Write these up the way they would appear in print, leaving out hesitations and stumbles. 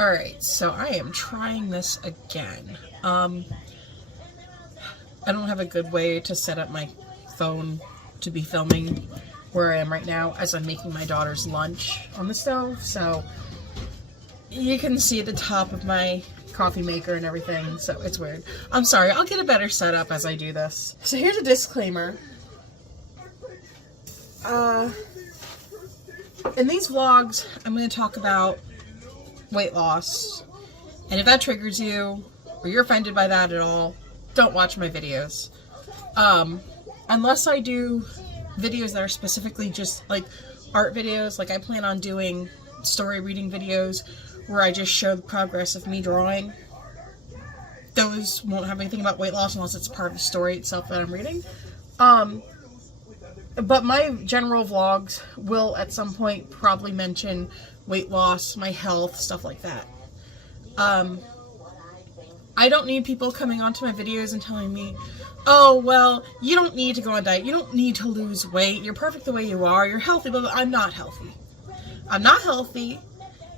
Alright, so I am trying this again. I don't have a good way to set up my phone to be filming where I am right now as I'm making my daughter's lunch on the stove, so you can see the top of my coffee maker and everything, so it's weird. I'm sorry, I'll get a better setup as I do this. So here's a disclaimer. In these vlogs, I'm going to talk about weight loss, and if that triggers you, or you're offended by that at all, don't watch my videos. Unless I do videos that are specifically just like art videos, like I plan on doing story reading videos where I just show the progress of me drawing. Those won't have anything about weight loss unless it's part of the story itself that I'm reading. But my general vlogs will at some point probably mention weight loss, my health, stuff like that. I don't need people coming onto my videos and telling me, oh, well, you don't need to go on diet, you don't need to lose weight, you're perfect the way you are, you're healthy, blah, blah. I'm not healthy. I'm not healthy,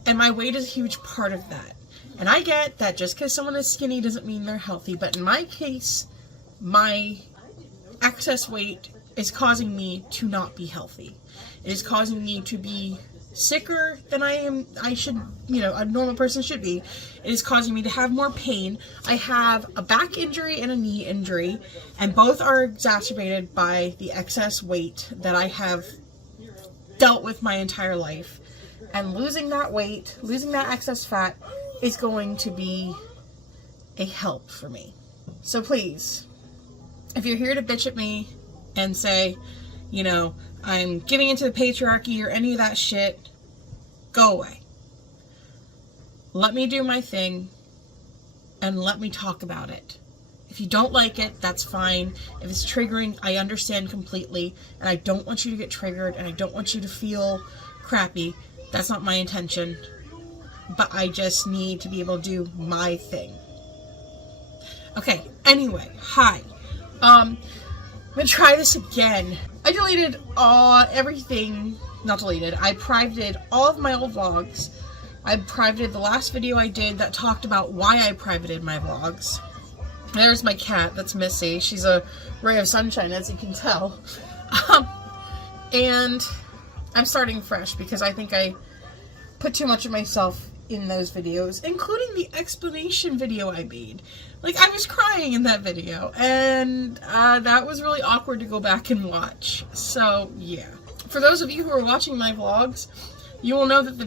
and my weight is a huge part of that. And I get that just because someone is skinny doesn't mean they're healthy, but in my case, my excess weight is causing me to not be healthy. It is causing me to be sicker than I should, a normal person should be. It is causing me to have more pain. I have a back injury and a knee injury, and both are exacerbated by the excess weight that I have dealt with my entire life. And losing that weight, losing that excess fat is going to be a help for me. So please, if you're here to bitch at me and say, I'm giving into the patriarchy or any of that shit, go away. Let me do my thing and let me talk about it. If you don't like it, that's fine. If it's triggering, I understand completely, and I don't want you to get triggered, and I don't want you to feel crappy. That's not my intention. But I just need to be able to do my thing. Okay, anyway, hi. I'm gonna try this again. I deleted everything, not deleted, I privated all of my old vlogs. I privated the last video I did that talked about why I privated my vlogs. There's my cat, that's Missy. She's a ray of sunshine, as you can tell. And I'm starting fresh because I think I put too much of myself in those videos, including the explanation video I made. Like, I was crying in that video, and that was really awkward to go back and watch. So, yeah. For those of you who are watching my vlogs, you will know that the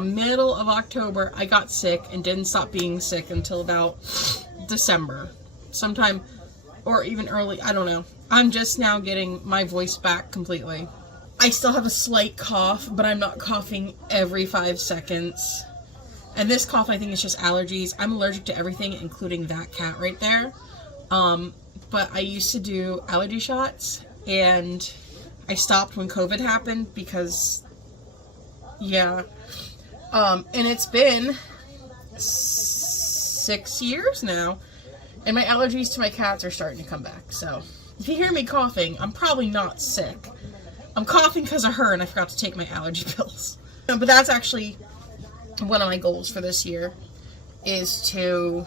middle of October, I got sick and didn't stop being sick until about December. Sometime, or even early, I don't know. I'm just now getting my voice back completely. I still have a slight cough, but I'm not coughing every 5 seconds. And this cough, I think, is just allergies. I'm allergic to everything, including that cat right there. But I used to do allergy shots, and I stopped when COVID happened because, yeah. And it's been 6 years now, and my allergies to my cats are starting to come back. So, if you hear me coughing, I'm probably not sick. I'm coughing because of her, and I forgot to take my allergy pills. But that's actually one of my goals for this year, is to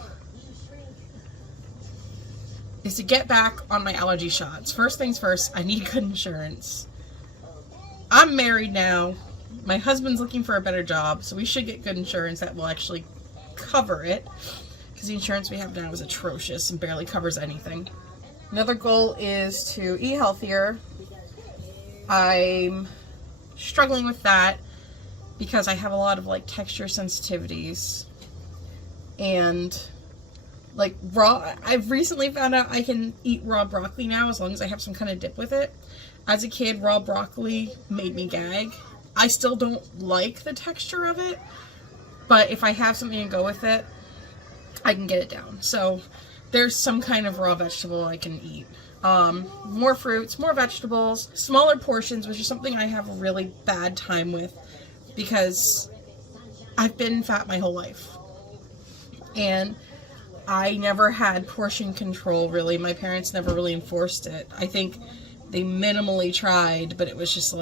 get back on my allergy shots. First things first, I need good insurance. I'm married now. My husband's looking for a better job, so we should get good insurance that will actually cover it, because the insurance we have now is atrocious and barely covers anything. Another goal is to eat healthier. I'm struggling with that because I have a lot of texture sensitivities, and I've recently found out I can eat raw broccoli now as long as I have some kind of dip with it. As a kid, raw broccoli made me gag. I still don't like the texture of it, but if I have something to go with it, I can get it down. So there's some kind of raw vegetable I can eat. More fruits, more vegetables, smaller portions, which is something I have a really bad time with because I've been fat my whole life. And I never had portion control, really. My parents never really enforced it. I think they minimally tried, but it was just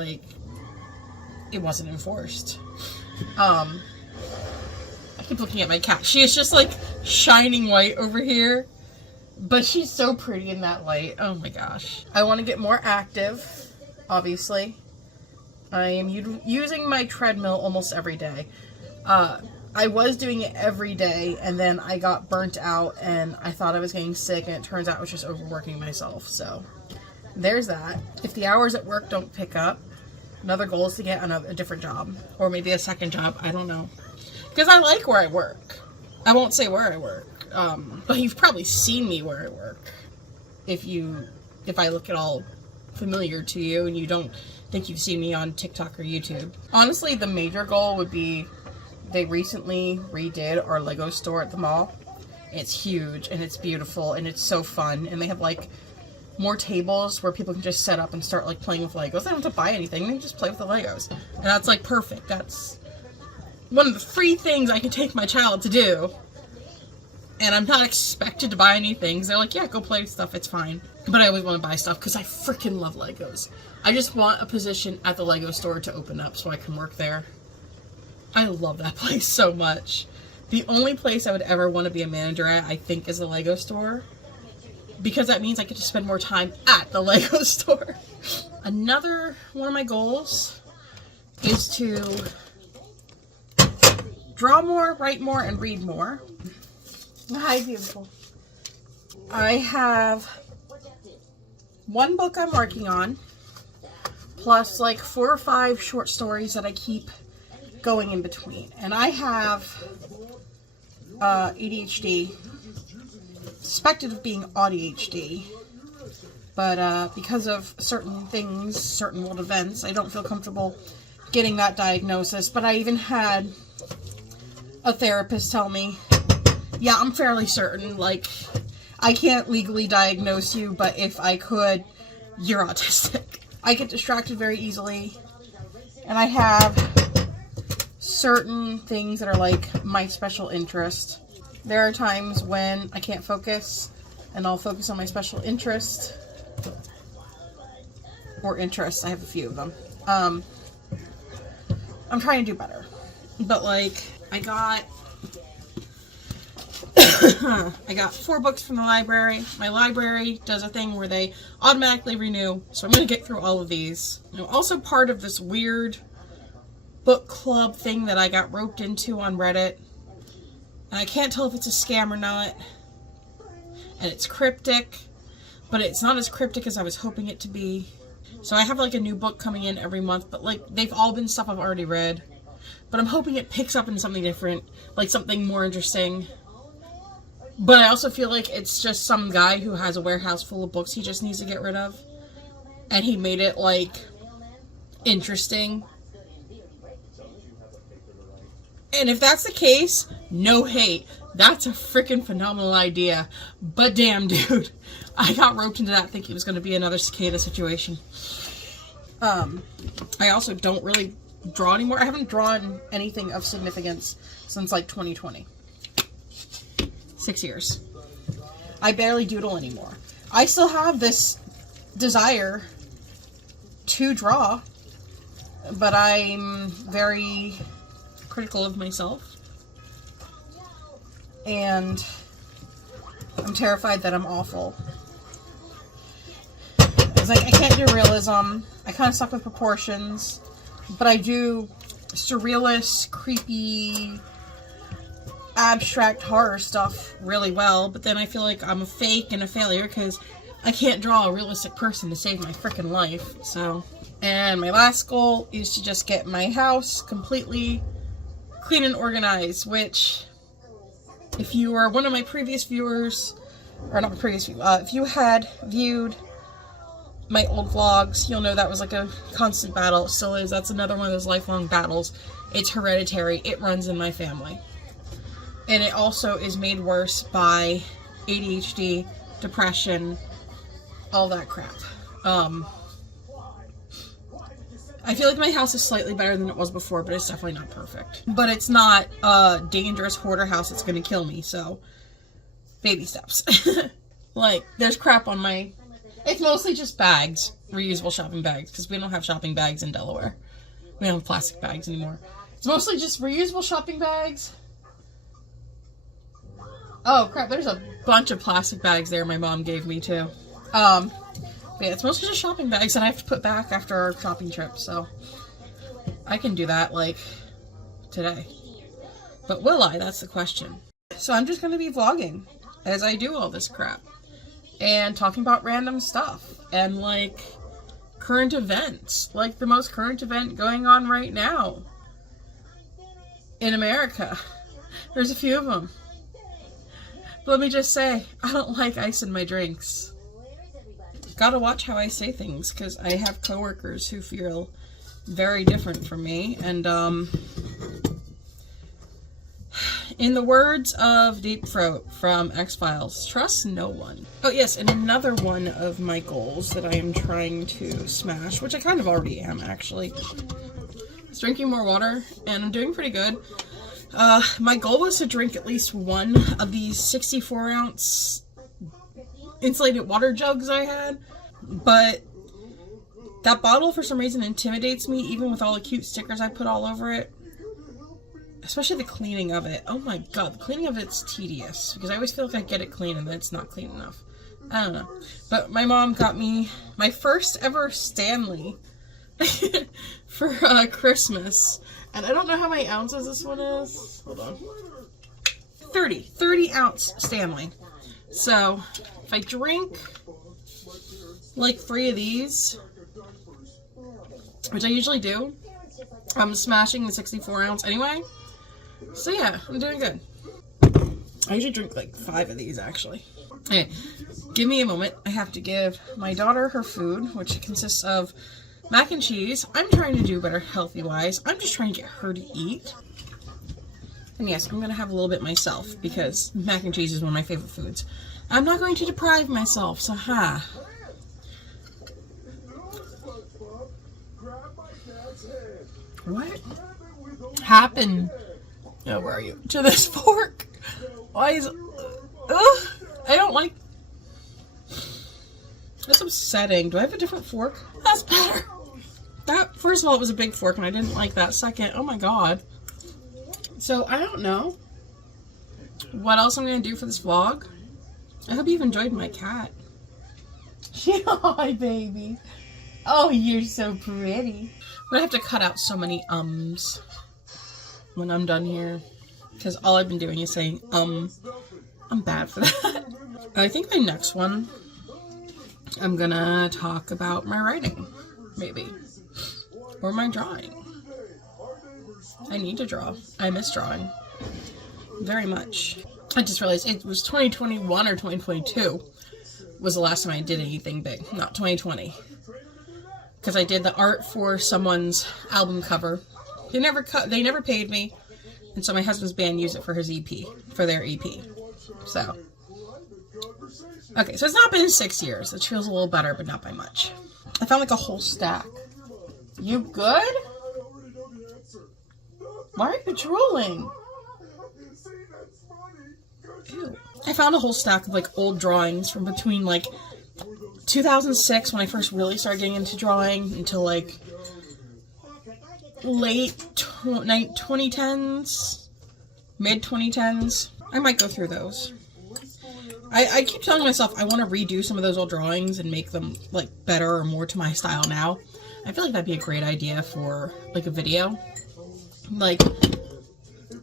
it wasn't enforced. I keep looking at my cat. She is just like shining white over here. But she's so pretty in that light. Oh my gosh. I want to get more active, obviously. I am using my treadmill almost every day. I was doing it every day, and then I got burnt out, and I thought I was getting sick, and it turns out I was just overworking myself. So there's that. If the hours at work don't pick up, another goal is to get a different job, or maybe a second job. I don't know. Because I like where I work. I won't say where I work. But you've probably seen me where I work. If I look at all familiar to you and you don't think you've seen me on TikTok or YouTube. Honestly, the major goal would be, they recently redid our Lego store at the mall. It's huge and it's beautiful and it's so fun. And they have like more tables where people can just set up and start like playing with Legos. They don't have to buy anything, they can just play with the Legos. And that's like perfect. That's one of the free things I can take my child to do. And I'm not expected to buy anything. They're like, yeah, go play with stuff, it's fine. But I always want to buy stuff because I freaking love Legos. I just want a position at the Lego store to open up so I can work there. I love that place so much. The only place I would ever want to be a manager at, I think, is the Lego store. Because that means I get to spend more time at the Lego store. Another one of my goals is to draw more, write more, and read more. Hi, beautiful. I have one book I'm working on, plus like 4 or 5 short stories that I keep going in between. And I have ADHD, suspected of being ADHD, but because of certain things, certain world events, I don't feel comfortable getting that diagnosis. But I even had a therapist tell me, yeah, I'm fairly certain, like, I can't legally diagnose you, but if I could, you're autistic. I get distracted very easily, and I have certain things that are like my special interest. There are times when I can't focus, and I'll focus on my special interest, or interests. I have a few of them. I'm trying to do better, but like, I got 4 books from the library. My library does a thing where they automatically renew, so I'm going to get through all of these. I'm also part of this weird book club thing that I got roped into on Reddit, and I can't tell if it's a scam or not, and it's cryptic, but it's not as cryptic as I was hoping it to be. So I have like a new book coming in every month, but like, they've all been stuff I've already read, but I'm hoping it picks up in something different, like something more interesting. But I also feel like it's just some guy who has a warehouse full of books he just needs to get rid of. And he made it, like, interesting. And if that's the case, no hate. That's a freaking phenomenal idea. But damn, dude. I got roped into that thinking it was going to be another cicada situation. I also don't really draw anymore. I haven't drawn anything of significance since, like, 2020. 6 years. I barely doodle anymore. I still have this desire to draw, but I'm very critical of myself, and I'm terrified that I'm awful. It's like, I can't do realism. I kind of suck with proportions, but I do surrealist, creepy, abstract horror stuff really well, but then I feel like I'm a fake and a failure because I can't draw a realistic person to save my freaking life. So, and my last goal is to just get my house completely clean and organized, which, if you are one of my previous viewers, or not my previous view, if you had viewed my old vlogs, you'll know that was like a constant battle. It still is. That's another one of those lifelong battles. It's hereditary. It runs in my family. And it also is made worse by ADHD, depression, all that crap. I feel like my house is slightly better than it was before, but it's definitely not perfect. But it's not a dangerous hoarder house that's going to kill me, so baby steps. Like, there's crap on my... It's mostly just bags, reusable shopping bags, because we don't have shopping bags in Delaware. We don't have plastic bags anymore. It's mostly just reusable shopping bags. Oh crap, there's a bunch of plastic bags there my mom gave me too. But yeah, it's mostly just shopping bags that I have to put back after our shopping trip, so I can do that like today. But will I? That's the question. So I'm just gonna be vlogging as I do all this crap and talking about random stuff and like current events, like the most current event going on right now in America. There's a few of them. But let me just say, I don't like ice in my drinks. Gotta watch how I say things, because I have coworkers who feel very different from me, and in the words of Deep Throat from X-Files, trust no one. Oh yes, and another one of my goals that I am trying to smash, which I kind of already am actually, is drinking more water, and I'm doing pretty good. My goal was to drink at least one of these 64-ounce insulated water jugs I had, but that bottle for some reason intimidates me, even with all the cute stickers I put all over it. Especially the cleaning of it. Oh my god, the cleaning of it's tedious, because I always feel like I get it clean and then it's not clean enough. I don't know. But my mom got me my first ever Stanley for Christmas. And I don't know how many ounces this one is. Hold on. 30 ounce Stanley. So if I drink like 3 of these, which I usually do, I'm smashing the 64 ounce anyway. So yeah, I'm doing good. I usually drink like 5 of these actually. Okay, give me a moment. I have to give my daughter her food, which consists of mac and cheese. I'm trying to do better healthy wise. I'm just trying to get her to eat. And yes, I'm gonna have a little bit myself because mac and cheese is one of my favorite foods. I'm not going to deprive myself, so ha. What happened? Oh, where are you? To this fork? Why is... I don't like... That's upsetting. Do I have a different fork? That's better. That, first of all, it was a big fork, and I didn't like that. Second, oh my god. So, I don't know what else I'm going to do for this vlog. I hope you've enjoyed my cat. Hi, baby. Oh, you're so pretty. I'm going to have to cut out so many ums when I'm done here, because all I've been doing is saying I'm bad for that. I think my next one, I'm gonna talk about my writing, maybe, or my drawing. I need to draw. I miss drawing very much. I just realized it was 2021 or 2022 was the last time I did anything big, not 2020. Because I did the art for someone's album cover. They never paid me, and so my husband's band used it for his EP, for their EP. So, okay, so it's not been 6 years. It feels a little better, but not by much. I found like a whole stack. You good? Why are you drooling? Ew. I found a whole stack of like old drawings from between like 2006, when I first really started getting into drawing, until like late 2010s, mid 2010s. I might go through those. I keep telling myself I want to redo some of those old drawings and make them like better or more to my style now. I feel like that'd be a great idea for like a video, like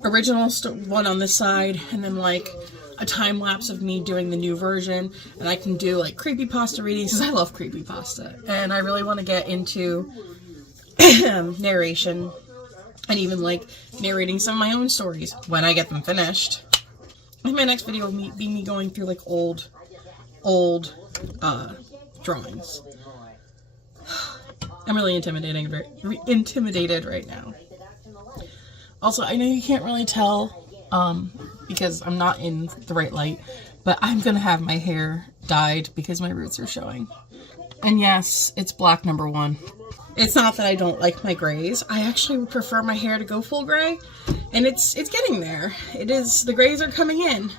original one on this side, and then like a time lapse of me doing the new version, and I can do like creepypasta readings, because I love creepypasta, and I really want to get into narration, and even like narrating some of my own stories when I get them finished. I think my next video will be me going through like old drawings. I'm really intimidated right now. Also, I know you can't really tell because I'm not in the right light, but I'm gonna have my hair dyed because my roots are showing. And yes, it's black #1. It's not that I don't like my grays. I actually would prefer my hair to go full gray, and it's getting there. It is, the grays are coming in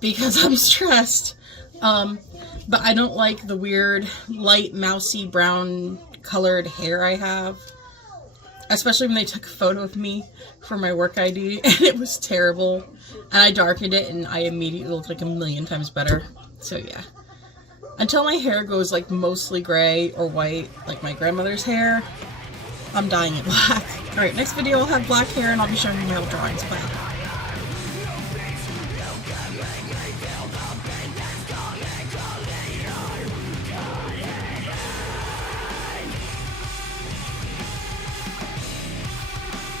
because I'm stressed. But I don't like the weird light mousy brown colored hair I have. Especially when they took a photo of me for my work ID, and it was terrible. And I darkened it, and I immediately looked like a million times better. So yeah. Until my hair goes like mostly gray or white, like my grandmother's hair, I'm dyeing it black. Alright, next video I'll have black hair, and I'll be showing you my old drawings. Bye.